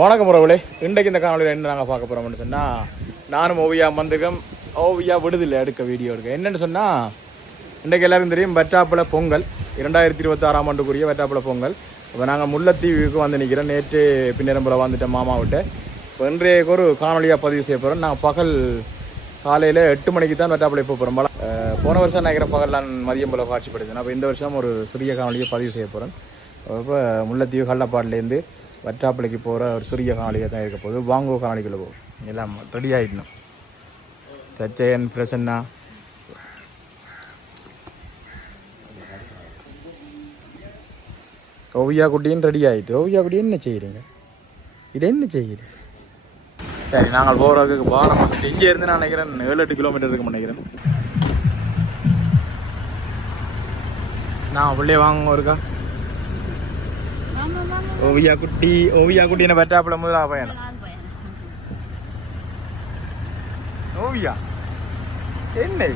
வணக்கம் உறவுகளே, இன்றைக்கு இந்த காணொலியில் என்ன நாங்கள் பார்க்க போகிறோம்னு சொன்னால், நானும் ஓவியா மந்துகம் ஓவியா விடுதில்லை எடுக்க வீடியோ எடுக்க. என்னென்னு சொன்னால், இன்றைக்கு எல்லாருக்கும் தெரியும் வெட்டாப்பள பொங்கல் 2026 ஆண்டுக்குரிய வெட்டாப்பள பொங்கல். இப்போ நாங்கள் முல்லைத்தீவுக்கு வந்து நிற்கிறோம். நேற்று பின்னரம்பில் வந்துட்டோம் மாமா விட்ட. இப்போ இன்றைக்கு ஒரு காணொலியாக பதிவு செய்ய போகிறோம். நாங்கள் பகல் காலையில் 8 மணிக்கு தான் வெட்டாப்பளை போக போகிறோம். போன வருஷம் நினைக்கிற பகல் நான் மதியம் போல் காட்சிப்படுத்தேன். அப்போ இந்த வருஷம் ஒரு சிறிய காணொலியை பதிவு செய்ய போகிறேன். இப்போ முல்லைத்தீவு கள்ளப்பாடிலேருந்து வெட்டாப்பளைக்கு போகிற ஒரு சிறிய காணொலியாக தான் இருக்க போகுது. வாங்கோ காணொலிக்குள்ளே போகும். எல்லாம் ரெடி ஆகிடணும். சச்சயன் பிரசன்னா ஓவியா குட்டின்னு ரெடி ஆகிட்டு. ஓவியா குட்டி என்ன செய்கிறீங்க? இது என்ன செய்யுது? சரி, நாங்கள் போகிறதுக்கு வானம் வந்துட்டு இங்கே இருந்து நான் நினைக்கிறேன் 7-8 கிலோமீட்டர் இருக்குன்னு நினைக்கிறேன். நான் உள்ளே வாங்க இருக்கா ஓவியா குட்டி என்ன வெட்டாப்பள முதலா பையன் ஓவியா என்ன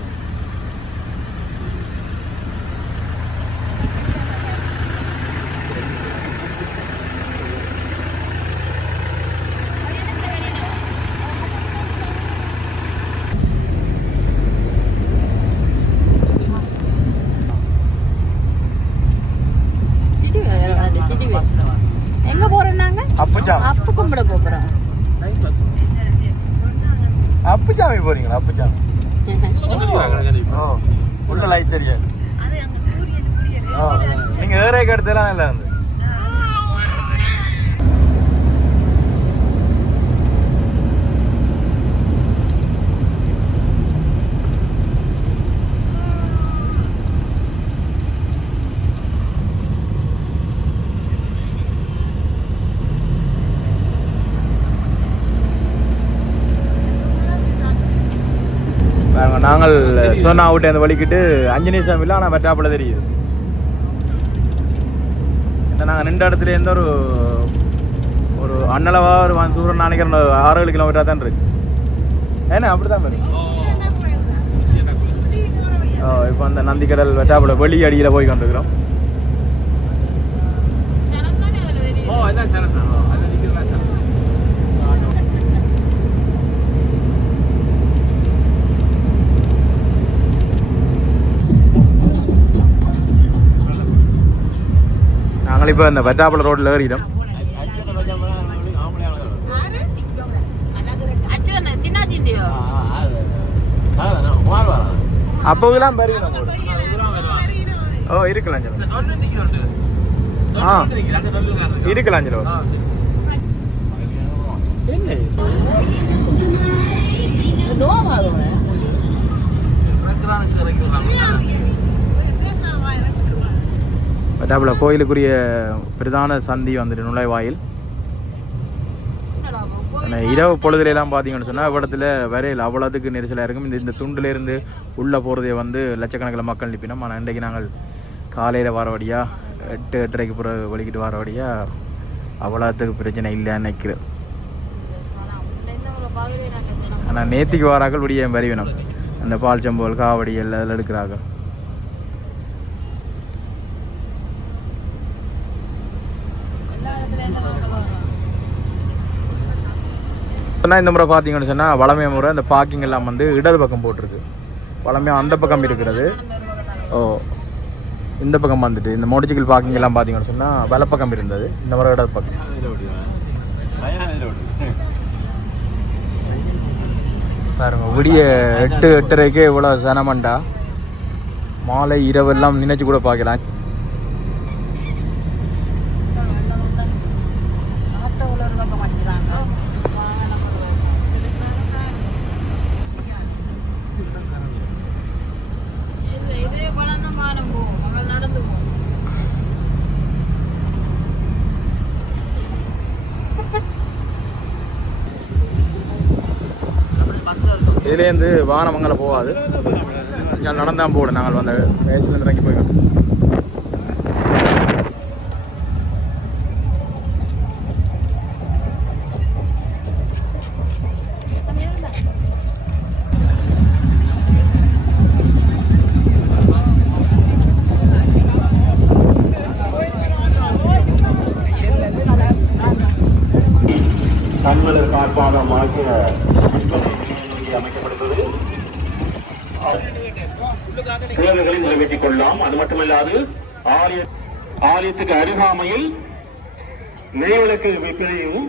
எங்க போறேன்னாங்க? அப்பு கும்பிட போறோம். அப்புச்சாமி போறீங்களா? அப்புச்சாமி உள்ள லைட் சரியா நீங்க ஏறேக்கு எடுத்தெல்லாம் நல்லா இருந்து. நாங்கள் சோனா விட்டு அந்த வலிக்கிட்டு அஞ்சனி சாமியில் ஆனால் வெட்டாப்பள தெரியுது. ஏன்னா நாங்கள் நின்ற இடத்துல எந்த ஒரு அண்ணளவா ஒரு தூரம் நினைக்கிறேன் 6-7 கிலோமீட்டர் தான் இருக்கு. ஏன்னா அப்படி தான் இருக்கு. இப்போ அந்த நந்திக்கடல் வெட்டாப்பள வெளி அடியில் போய் கொண்டிருக்கிறோம். இப்போ இந்த வெட்டாப்பள ரோட்டில் ஏறிடும். அப்போலாம் ஓ இருக்கலாம் இருக்கலாம் வெட்டாப்பள கோயிலுக்குரிய பிரதான சந்தி வந்துட்டு நுழைவாயில். இரவு பொழுதுலாம் பார்த்தீங்கன்னு சொன்னால் இடத்துல வரையில் அவ்வளோத்துக்கு நெரிசலாக இருக்கும். இந்த துண்டுலேருந்து உள்ளே போகிறதே வந்து லட்சக்கணக்கில் மக்கள் நிற்பினோம். ஆனால் இன்றைக்கு நாங்கள் காலையில் வரவடியாக 8-8:30 பிறகு வலிக்கிட்டு வரவடியாக அவ்வளோத்துக்கு பிரச்சனை இல்லைன்னு நினைக்கிறேன். ஆனால் நேற்றுக்கு வாராக்கள் விடிய வரிவினம் அந்த பால் சம்பல் காவடி எல்லாம் எடுக்கிறாங்க. இந்த முறை பார்த்தீங்கன்னு சொன்னால் வளமைய முறை அந்த பார்க்கிங் எல்லாம் வந்து இடது பக்கம் போட்டிருக்கு. வளமையாக அந்த பக்கம் இருக்கிறது. இந்த பக்கம் வந்துட்டு இந்த மோட்டர்சைக்கிள் பார்க்கிங் எல்லாம் பார்த்தீங்கன்னு சொன்னால் வலப்பக்கம் இருந்தது. இந்த முறை இடது பக்கம். பாருங்க, விடிய 8-8:30 இவ்வளோ சனமண்டா. மாலை இரவெல்லாம் நினைச்சு கூட பார்க்கலாம். இதுலேருந்து வானமங்கலம் போகாது, நடந்தான் போடு. நாங்கள் வந்த வயசுலேருந்து இறங்கி போய்க்கணும். கண்மலர் காட்பாடம் ஆகிய அமைக்கப்படுகிறது. தேவைகளை நிறைவேற்றிக் கொள்ளலாம். அது மட்டுமல்லாது ஆலயத்துக்கு அருகாமையில் நெய்விளக்கு விற்பனையும்,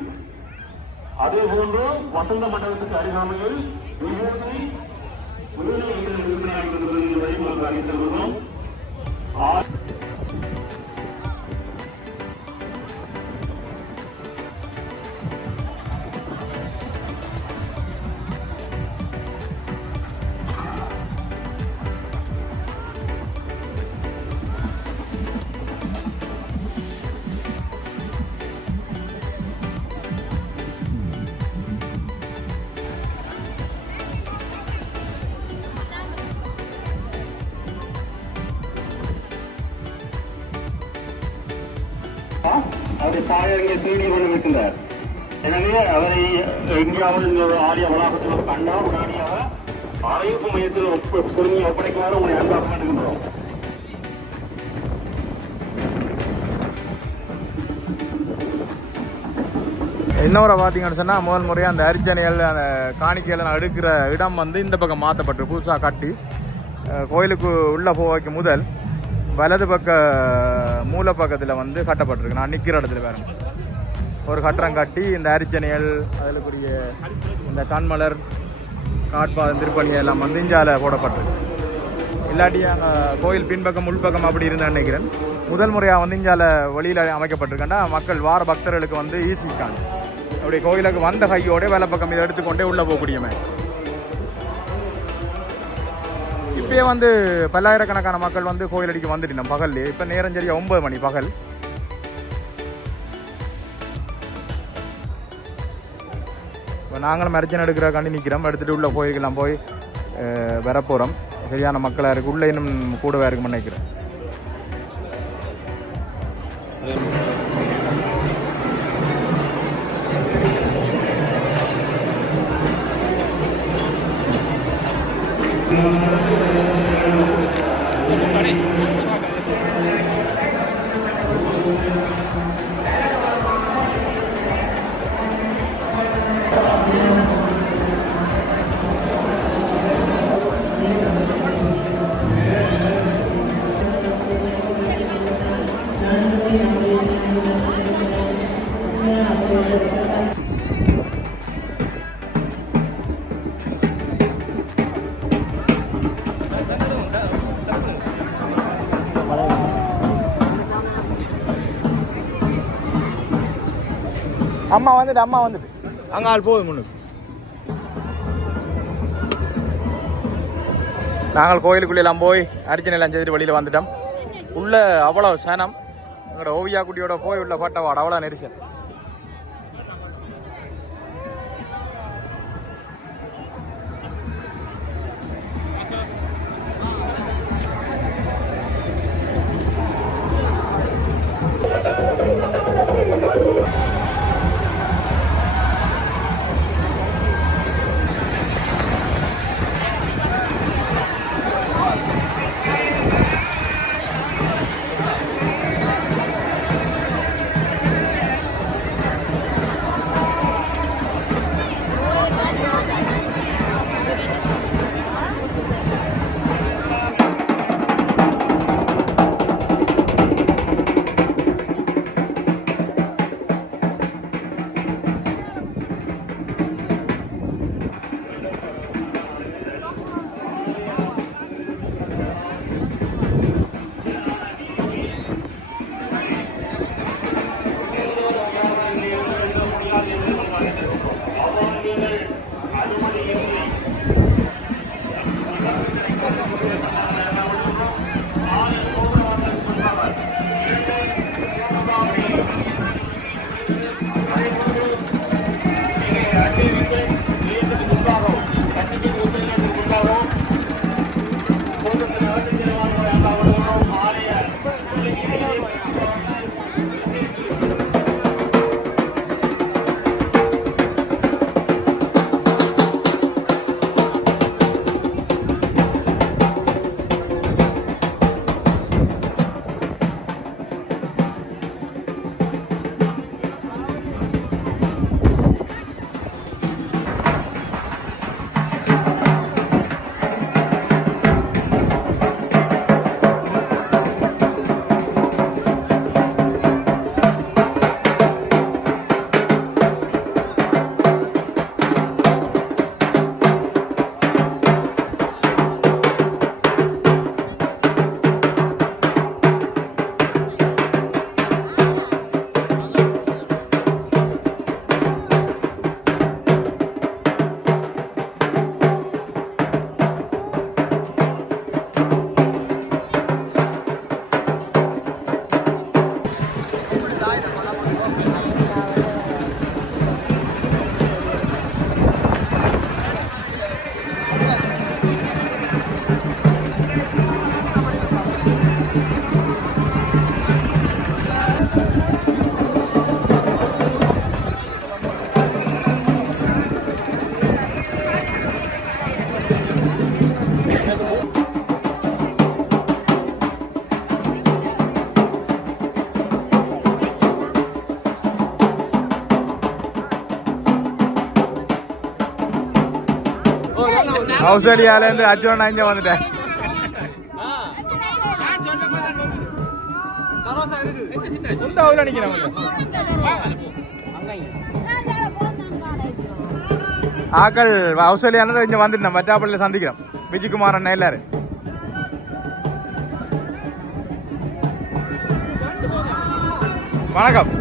அதே போன்று வசந்த மண்டலத்துக்கு அருகாமையில் விற்பனை அறிவித்திருக்கிறோம். அவருடைய தாயார் இங்கே தேடி கொண்டிருக்கின்றார். எனவே அவரை இந்தியாவில் ஆலய வளாகத்தில் கண்டா உடனடியாக அழைப்பு மையத்தில் பொறுமையை ஒப்படைக்குமாறு உங்களை அன்பாக வேண்டுகின்றோம். இன்னொரு பார்த்தீங்கன்னு சொன்னால் முதல் முறையாக அந்த அரிச்சனைகள் அந்த காணிக்கையில் எடுக்கிற இடம் வந்து இந்த பக்கம் மாற்றப்பட்டு புதுசாக கட்டி கோயிலுக்கு உள்ளே போவைக்கு முதல் வலது பக்க மூல பக்கத்தில் வந்து கட்டப்பட்டிருக்கு. நான் நிற்கிற இடத்துல வேறு ஒரு கட்டடம் கட்டி இந்த அரிச்சனைகள் அதில் கூடிய இந்த கண்மலர் காட்பாதம் திருப்பணிகள் எல்லாம் வந்து இஞ்சால போடப்பட்டிருக்கு. இல்லாட்டி அங்கே கோயில் பின்பக்கம் உள்பக்கம் அப்படி இருந்தால் நினைக்கிறேன். முதல் முறையாக வந்து இஞ்சால வழியில் அமைக்கப்பட்டிருக்கேன்டா மக்கள் வார பக்தர்களுக்கு வந்து ஈஸிக்காங்க. அப்படி கோயிலுக்கு வந்த கையோட வேலை பக்கம் இதை எடுத்துக்கொண்டே உள்ளே போகக்கூடியமே. இப்போயே வந்து பல்லாயிரக்கணக்கான மக்கள் வந்து கோயில் அடிக்க வந்துட்டு நம்ம பகல்லே. இப்போ நேரம் சரியா 9 மணி பகல். இப்போ நாங்களும் அர்ச்சனை எடுக்கிறக்காண்டி நிற்கிறோம். எடுத்துகிட்டு உள்ளே கோயிலுக்கெல்லாம் போய் வரப்போகிறோம். சரியான மக்களாக இருக்குது. உள்ளே இன்னும் கூடவே இருக்குன்னு நினைக்கிறேன். அம்மா வந்துட்டு அங்கே ஆள் போகுது முன்னுக்கு. நாங்கள் கோயிலுக்குள்ளெல்லாம் போய் அர்ச்சனை எல்லாம் செய்துட்டு வெளியில் வந்துட்டோம். உள்ள அவ்வளோ சனம். எங்களோட ஓவியா குட்டியோட போய் உள்ள பட்டவாடு அவ்வளோ நெரிசல். ஆஸ்திரேலியாவிலேருந்து அச்சோன் நான் இங்கே வந்துட்டேன். ஆக்கள் ஆஸ்திரேலியானது இங்கே வந்துட்டேன். மற்றாப்பள்ளியில் சந்திக்கிறோம். விஜயகுமார் அண்ணன் எல்லாரும். வணக்கம்.